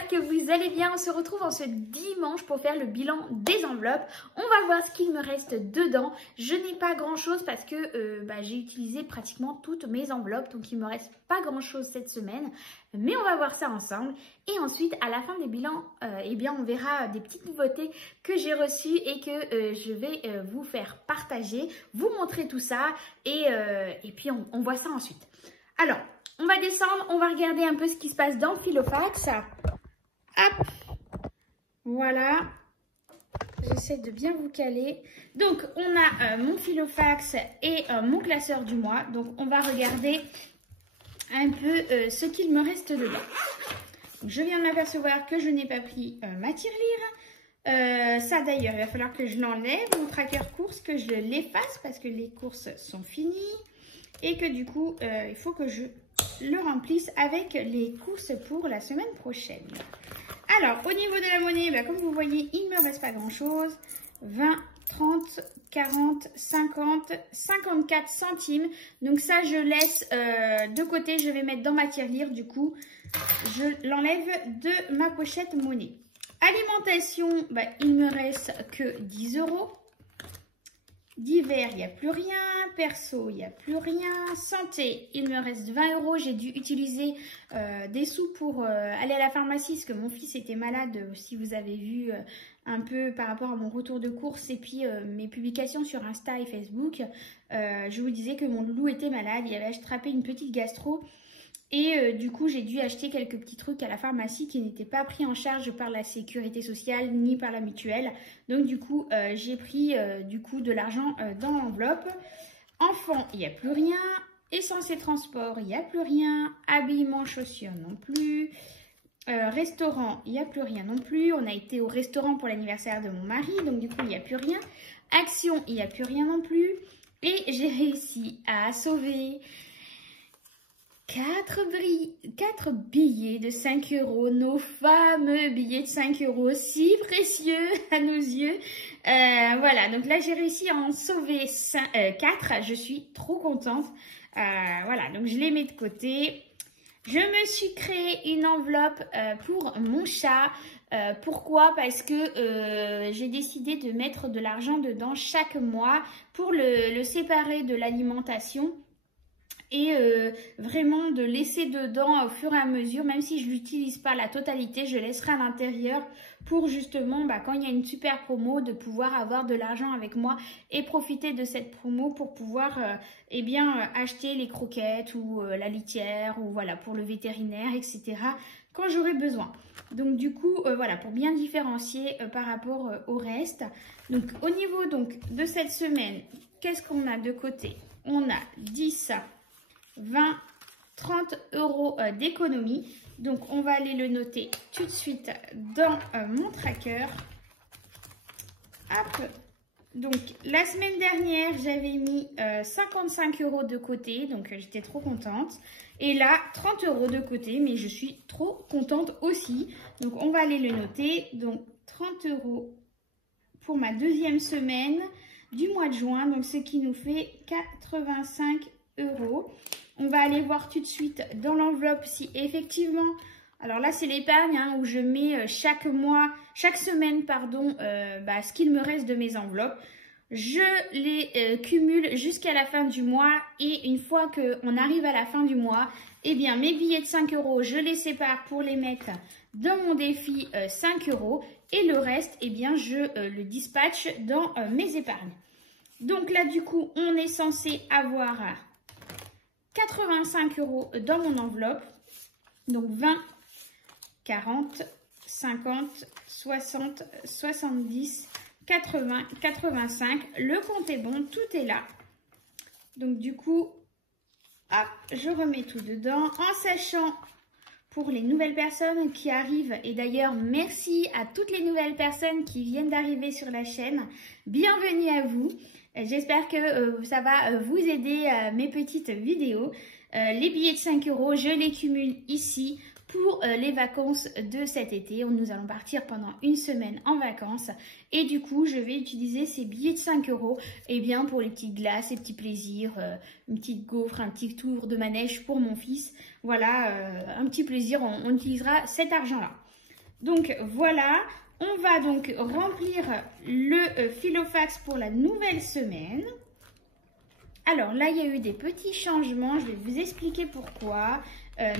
j'espère que vous allez bien. On se retrouve en ce dimanche pour faire le bilan des enveloppes. On va voir ce qu'il me reste dedans. Je n'ai pas grand chose parce que j'ai utilisé pratiquement toutes mes enveloppes, donc il me reste pas grand chose cette semaine. Mais on va voir ça ensemble. Et ensuite, à la fin des bilans, on verra des petites nouveautés que j'ai reçues et que je vais vous faire partager, vous montrer tout ça et puis on voit ça ensuite. Alors, on va descendre, on va regarder un peu ce qui se passe dans le Filofax. Hop, voilà. J'essaie de bien vous caler. Donc, on a mon Filofax et mon classeur du mois. Donc, on va regarder un peu ce qu'il me reste dedans. Donc, je viens de m'apercevoir que je n'ai pas pris ma tirelire. Ça d'ailleurs, il va falloir que je l'enlève, mon tracker course, que je l'efface parce que les courses sont finies. Et que du coup, il faut que je le remplisse avec les courses pour la semaine prochaine. Alors, au niveau de la monnaie, comme vous voyez, il ne me reste pas grand-chose. 20, 30, 40, 50, 54 centimes. Donc ça, je laisse de côté. Je vais mettre dans ma tirelire. Du coup, je l'enlève de ma pochette monnaie. Alimentation, il me reste que 10 €. Divers, il n'y a plus rien. Perso, il n'y a plus rien. Santé, il me reste 20 €. J'ai dû utiliser des sous pour aller à la pharmacie parce que mon fils était malade. Si vous avez vu un peu par rapport à mon retour de course et puis mes publications sur Insta et Facebook, je vous disais que mon loulou était malade. Il avait attrapé une petite gastro. Et du coup, j'ai dû acheter quelques petits trucs à la pharmacie qui n'étaient pas pris en charge par la sécurité sociale ni par la mutuelle. Donc du coup, j'ai pris de l'argent dans l'enveloppe. Enfants, il n'y a plus rien. Essence et transport, il n'y a plus rien. Habillement, chaussures non plus. Restaurant, il n'y a plus rien non plus. On a été au restaurant pour l'anniversaire de mon mari, donc du coup, il n'y a plus rien. Action, il n'y a plus rien non plus. Et j'ai réussi à sauver 4 billets de 5 €, nos fameux billets de 5 €, si précieux à nos yeux. Voilà, donc là j'ai réussi à en sauver 4, je suis trop contente. Voilà, donc je les mets de côté. Je me suis créé une enveloppe pour mon chat. Pourquoi? Parce que j'ai décidé de mettre de l'argent dedans chaque mois pour le séparer de l'alimentation. Et vraiment de laisser dedans au fur et à mesure, même si je ne l'utilise pas la totalité, je laisserai à l'intérieur pour justement, quand il y a une super promo, de pouvoir avoir de l'argent avec moi et profiter de cette promo pour pouvoir acheter les croquettes ou la litière ou voilà pour le vétérinaire, etc. quand j'aurai besoin. Donc du coup, voilà, pour bien différencier par rapport au reste. Donc au niveau de cette semaine, qu'est-ce qu'on a de côté? On a 10, 20, 30 € d'économie. Donc, on va aller le noter tout de suite dans mon tracker. Hop. Donc, la semaine dernière, j'avais mis 55 € de côté. Donc, j'étais trop contente. Et là, 30 € de côté. Mais je suis trop contente aussi. Donc, on va aller le noter. Donc, 30 € pour ma deuxième semaine du mois de juin. Donc, ce qui nous fait 85 €. On va aller voir tout de suite dans l'enveloppe si effectivement, alors là c'est l'épargne où je mets chaque semaine, ce qu'il me reste de mes enveloppes. Je les cumule jusqu'à la fin du mois et une fois qu'on arrive à la fin du mois, mes billets de 5 €, je les sépare pour les mettre dans mon défi 5 € et le reste, je le dispatche dans mes épargnes. Donc là du coup, on est censé avoir 85 € dans mon enveloppe, donc 20, 40, 50, 60, 70, 80, 85, le compte est bon, tout est là. Donc du coup, hop, je remets tout dedans, en sachant pour les nouvelles personnes qui arrivent, et d'ailleurs merci à toutes les nouvelles personnes qui viennent d'arriver sur la chaîne, bienvenue à vous. J'espère que ça va vous aider mes petites vidéos. Les billets de 5 €, je les cumule ici pour les vacances de cet été. Nous allons partir pendant une semaine en vacances. Et du coup, je vais utiliser ces billets de 5 € pour les petites glaces, les petits plaisirs, une petite gaufre, un petit tour de manège pour mon fils. Voilà, un petit plaisir, on utilisera cet argent-là. Donc voilà, on va donc remplir le Filofax pour la nouvelle semaine. Alors là, il y a eu des petits changements, je vais vous expliquer pourquoi.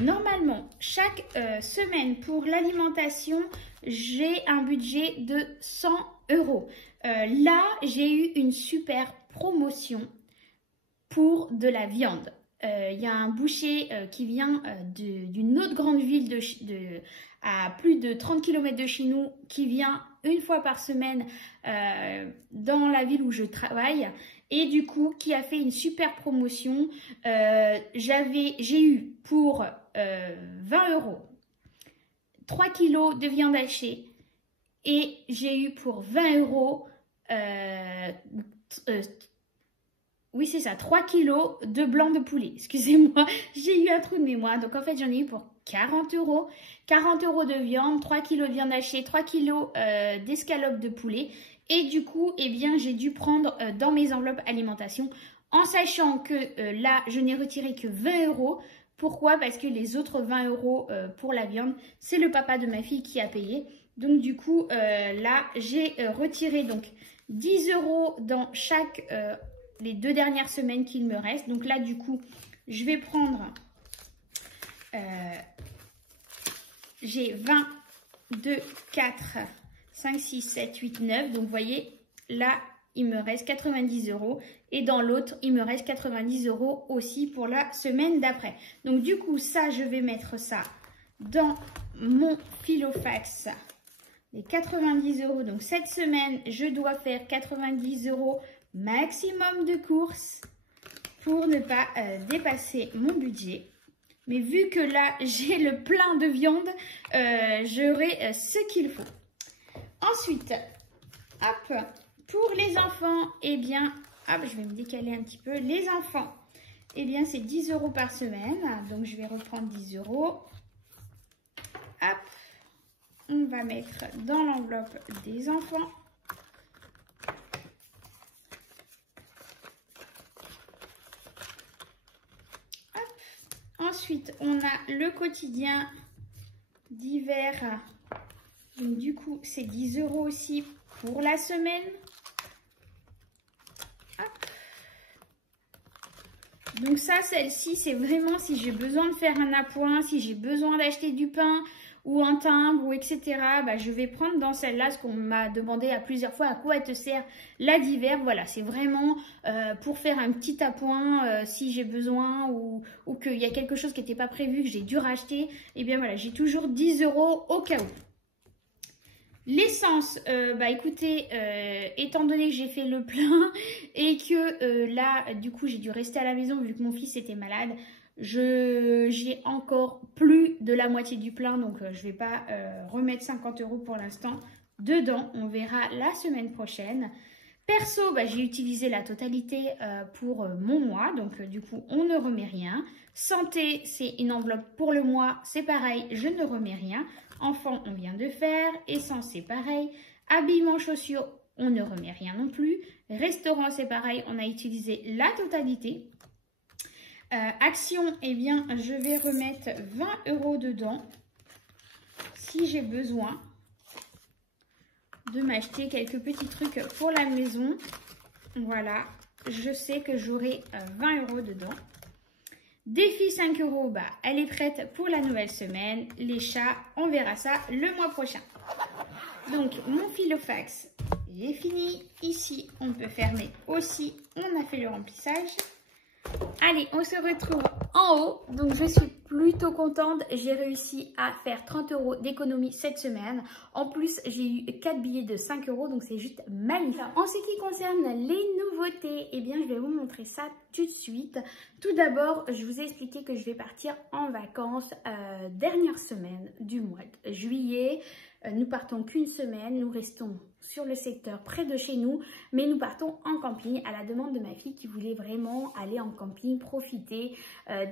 Normalement, chaque semaine pour l'alimentation, j'ai un budget de 100 €. Là, j'ai eu une super promotion pour de la viande. Il y a un boucher qui vient d'une autre grande ville à plus de 30 km de chez nous, qui vient une fois par semaine dans la ville où je travaille, et du coup qui a fait une super promotion. J'ai eu pour 20 € 3 kg de viande hachée, et j'ai eu pour 20 € oui, c'est ça, 3 kg de blanc de poulet. Excusez-moi, j'ai eu un trou de mémoire. Donc, en fait, j'en ai eu pour 40 €. 40 € de viande, 3 kg de viande hachée, 3 kg d'escalope de poulet. Et du coup, eh bien, j'ai dû prendre dans mes enveloppes alimentation, en sachant que là, je n'ai retiré que 20 €. Pourquoi? Parce que les autres 20 € pour la viande, c'est le papa de ma fille qui a payé. Donc, du coup, là, j'ai retiré donc 10 € dans chaque... les 2 dernières semaines qu'il me reste. Donc là, du coup, je vais prendre... j'ai 20, 2, 4, 5, 6, 7, 8, 9. Donc, vous voyez, là, il me reste 90 €. Et dans l'autre, il me reste 90 € aussi pour la semaine d'après. Donc, du coup, ça, je vais mettre ça dans mon Filofax. Les 90 €. Donc, cette semaine, je dois faire 90 € maximum de courses pour ne pas dépasser mon budget. Mais vu que là, j'ai le plein de viande, j'aurai ce qu'il faut. Ensuite, hop, pour les enfants, eh bien, hop, je vais me décaler un petit peu. Les enfants, eh bien, c'est 10 € par semaine. Donc, je vais reprendre 10 €. Hop, on va mettre dans l'enveloppe des enfants. Ensuite, on a le quotidien d'hiver. Donc, du coup, c'est 10 € aussi pour la semaine. Hop. Donc ça, celle-ci, c'est vraiment si j'ai besoin de faire un appoint, si j'ai besoin d'acheter du pain ou un timbre ou etc. Bah, je vais prendre dans celle-là, ce qu'on m'a demandé à plusieurs fois, à quoi elle te sert la d'hiver. Voilà, c'est vraiment pour faire un petit appoint si j'ai besoin ou qu'il y a quelque chose qui n'était pas prévu, que j'ai dû racheter. Et bien voilà, j'ai toujours 10 € au cas où. L'essence, bah écoutez, étant donné que j'ai fait le plein et que là, du coup, j'ai dû rester à la maison vu que mon fils était malade, j'ai encore plus de la moitié du plein, donc je ne vais pas remettre 50 € pour l'instant dedans. On verra la semaine prochaine. Perso, bah, j'ai utilisé la totalité pour mon mois, donc du coup, on ne remet rien. Santé, c'est une enveloppe pour le mois, c'est pareil, je ne remets rien. Enfant, on vient de faire. Essence, c'est pareil. Habillement, chaussures, on ne remet rien non plus. Restaurant, c'est pareil, on a utilisé la totalité. Action, eh bien, je vais remettre 20 € dedans si j'ai besoin de m'acheter quelques petits trucs pour la maison. Voilà, je sais que j'aurai 20 € dedans. Défi 5 €, bah, elle est prête pour la nouvelle semaine. Les chats, on verra ça le mois prochain. Donc, mon Filofax, j'ai fini. Ici, on peut fermer aussi. On a fait le remplissage. Allez, on se retrouve en haut. Donc, je suis plutôt contente. J'ai réussi à faire 30 € d'économie cette semaine. En plus, j'ai eu 4 billets de 5 €. Donc, c'est juste magnifique. En ce qui concerne les nouveautés, eh bien, je vais vous montrer ça tout de suite. Tout d'abord, je vous ai expliqué que je vais partir en vacances dernière semaine du mois de juillet. Nous partons qu'une semaine, nous restons sur le secteur près de chez nous, mais nous partons en camping à la demande de ma fille qui voulait vraiment aller en camping, profiter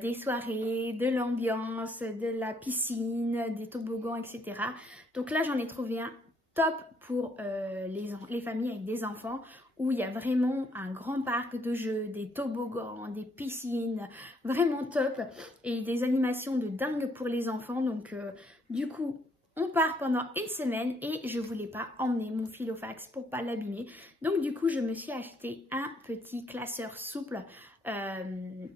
des soirées, de l'ambiance, de la piscine, des toboggans, etc. Donc là, j'en ai trouvé un top pour les familles avec des enfants où il y a vraiment un grand parc de jeux, des toboggans, des piscines, vraiment top et des animations de dingue pour les enfants. Donc du coup, On part pendant une semaine et je voulais pas emmener mon Filofax pour pas l'abîmer. Donc du coup, je me suis acheté un petit classeur souple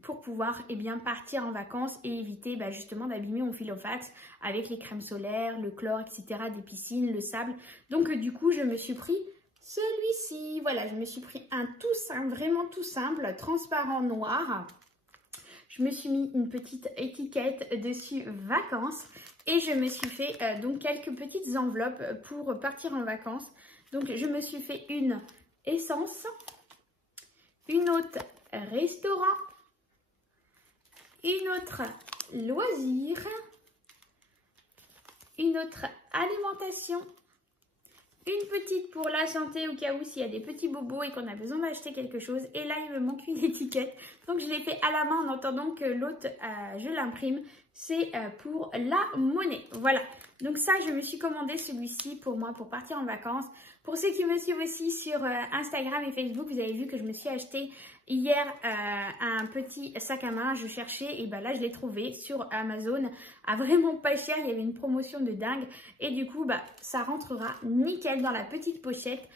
pour pouvoir partir en vacances et éviter justement d'abîmer mon Filofax avec les crèmes solaires, le chlore, etc. des piscines, le sable. Donc du coup, je me suis pris celui-ci. Voilà, je me suis pris un tout simple, vraiment tout simple, transparent noir. Je me suis mis une petite étiquette dessus vacances et je me suis fait donc quelques petites enveloppes pour partir en vacances. Donc je me suis fait une essence, une autre restaurant, une autre loisir, une autre alimentation, une petite pour la santé au cas où s'il y a des petits bobos et qu'on a besoin d'acheter quelque chose. Et là, il me manque une étiquette. Donc, je l'ai fait à la main en attendant que l'autre, je l'imprime. C'est pour la monnaie. Voilà. Donc ça, je me suis commandé celui-ci pour moi, pour partir en vacances. Pour ceux qui me suivent aussi sur Instagram et Facebook, vous avez vu que je me suis acheté hier un petit sac à main. Je cherchais et là, je l'ai trouvé sur Amazon à vraiment pas cher. Il y avait une promotion de dingue. Et du coup, ça rentrera nickel dans la petite pochette.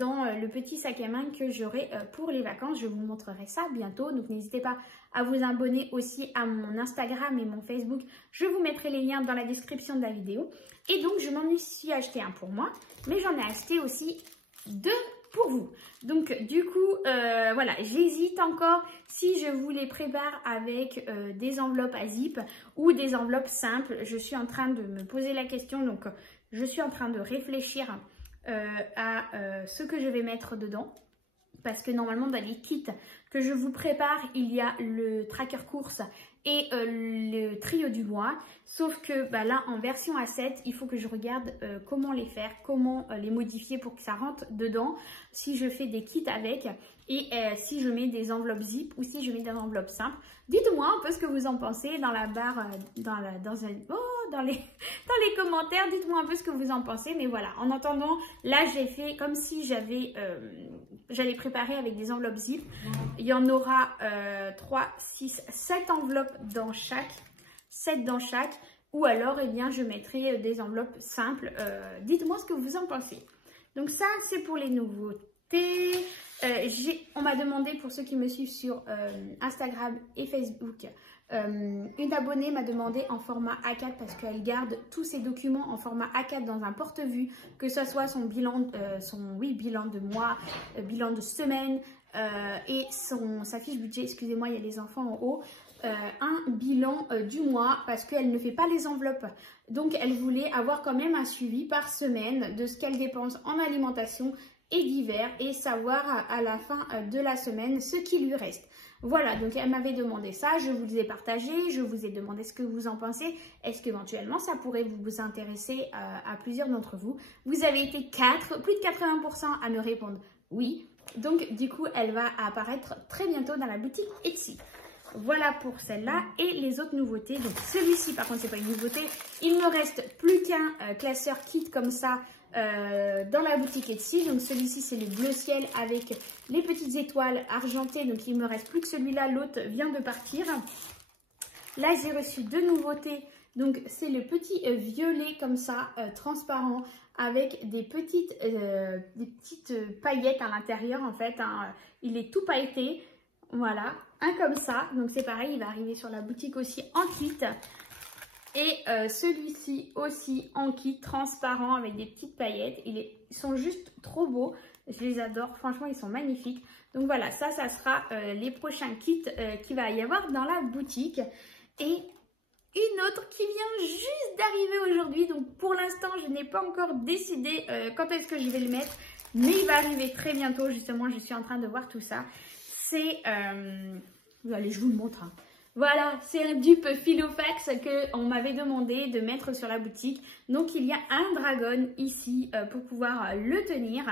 Dans le petit sac à main que j'aurai pour les vacances. Je vous montrerai ça bientôt. Donc n'hésitez pas à vous abonner aussi à mon Instagram et mon Facebook. Je vous mettrai les liens dans la description de la vidéo. Et donc je m'en suis acheté un pour moi. Mais j'en ai acheté aussi deux pour vous. Donc du coup, voilà, j'hésite encore si je vous les prépare avec des enveloppes à zip ou des enveloppes simples. Je suis en train de me poser la question. Donc je suis en train de réfléchir à ce que je vais mettre dedans, parce que normalement dans les kits que je vous prépare, il y a le tracker course et le trio du mois, sauf que là en version A7, il faut que je regarde comment les faire, comment les modifier pour que ça rentre dedans, si je fais des kits avec et si je mets des enveloppes zip ou si je mets des enveloppes simples. Dites-moi un peu ce que vous en pensez dans la barre, dans les commentaires, dites-moi un peu ce que vous en pensez. Mais voilà, en attendant, là j'ai fait comme si j'allais préparer avec des enveloppes zip. Il y en aura 3, 6, 7 enveloppes dans chaque, 7 dans chaque, ou alors je mettrai des enveloppes simples. Dites-moi ce que vous en pensez. Donc ça, c'est pour les nouveautés. On m'a demandé, pour ceux qui me suivent sur Instagram et Facebook, une abonnée m'a demandé en format A4 parce qu'elle garde tous ses documents en format A4 dans un porte-vue, que ce soit son bilan, bilan de mois, bilan de semaine et sa fiche budget, excusez-moi, il y a les enfants en haut, un bilan du mois parce qu'elle ne fait pas les enveloppes. Donc elle voulait avoir quand même un suivi par semaine de ce qu'elle dépense en alimentation et d'hiver et savoir à la fin de la semaine ce qui lui reste. Voilà, donc elle m'avait demandé ça, je vous ai partagé, je vous ai demandé ce que vous en pensez. Est-ce qu'éventuellement ça pourrait vous intéresser à plusieurs d'entre vous? Vous avez été plus de 80% à me répondre oui. Donc du coup, elle va apparaître très bientôt dans la boutique Etsy. Voilà pour celle-là et les autres nouveautés. Donc celui-ci, par contre, c'est pas une nouveauté. Il me reste plus qu'un classeur kit comme ça dans la boutique Etsy. Donc celui-ci, c'est le bleu ciel avec les petites étoiles argentées. Donc il me reste plus que celui-là. L'autre vient de partir. Là, j'ai reçu deux nouveautés. Donc c'est le petit violet comme ça, transparent, avec des petites paillettes à l'intérieur en fait. Hein. Il est tout pailleté. Voilà, un comme ça. Donc c'est pareil, il va arriver sur la boutique aussi en kit. Et celui-ci aussi en kit transparent avec des petites paillettes. Ils sont juste trop beaux. Je les adore. Franchement, ils sont magnifiques. Donc voilà, ça sera les prochains kits qu'il va y avoir dans la boutique. Et une autre qui vient juste d'arriver aujourd'hui. Donc pour l'instant, je n'ai pas encore décidé quand est-ce que je vais le mettre. Mais il va arriver très bientôt. Justement, je suis en train de voir tout ça. C'est... allez, je vous le montre. Hein. Voilà, c'est un dupe Filofax qu'on m'avait demandé de mettre sur la boutique. Donc, il y a un dragon ici pour pouvoir le tenir.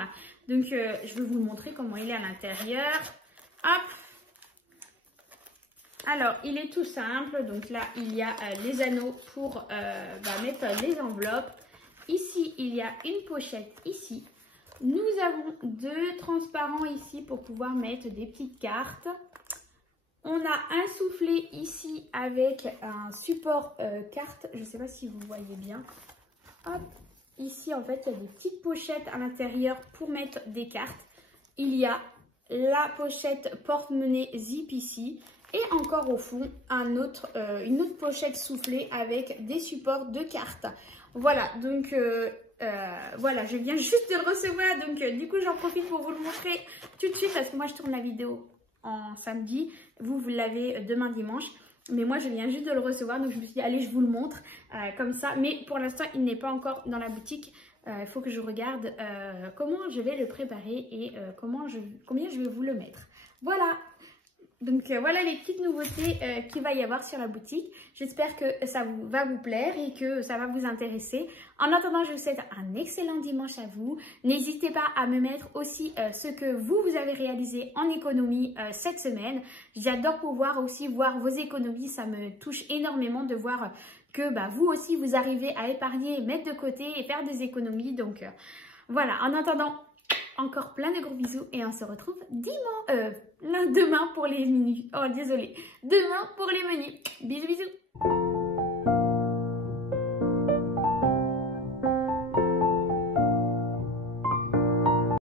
Donc, je vais vous montrer comment il est à l'intérieur. Hop! Alors, il est tout simple. Donc là, il y a les anneaux pour mettre les enveloppes. Ici, il y a une pochette ici. Nous avons deux transparents ici pour pouvoir mettre des petites cartes. On a un soufflet ici avec un support carte. Je ne sais pas si vous voyez bien. Hop, ici en fait il y a des petites pochettes à l'intérieur pour mettre des cartes. Il y a la pochette porte-monnaie zip ici. Et encore au fond, une autre pochette soufflée avec des supports de cartes. Voilà, donc voilà, je viens juste de le recevoir. Donc du coup, j'en profite pour vous le montrer tout de suite parce que moi, je tourne la vidéo en samedi. Vous l'avez demain dimanche. Mais moi, je viens juste de le recevoir. Donc je me suis dit, allez, je vous le montre comme ça. Mais pour l'instant, il n'est pas encore dans la boutique. Il faut que je regarde comment je vais le préparer et combien je vais vous le mettre. Voilà. Donc voilà les petites nouveautés qu'il va y avoir sur la boutique. J'espère que ça va vous plaire et que ça va vous intéresser. En attendant, je vous souhaite un excellent dimanche à vous. N'hésitez pas à me mettre aussi ce que vous avez réalisé en économie cette semaine. J'adore pouvoir aussi voir vos économies. Ça me touche énormément de voir que vous aussi vous arrivez à épargner, mettre de côté et faire des économies. Donc voilà, en attendant, encore plein de gros bisous et on se retrouve demain pour les menus. Oh, désolée. Demain pour les menus.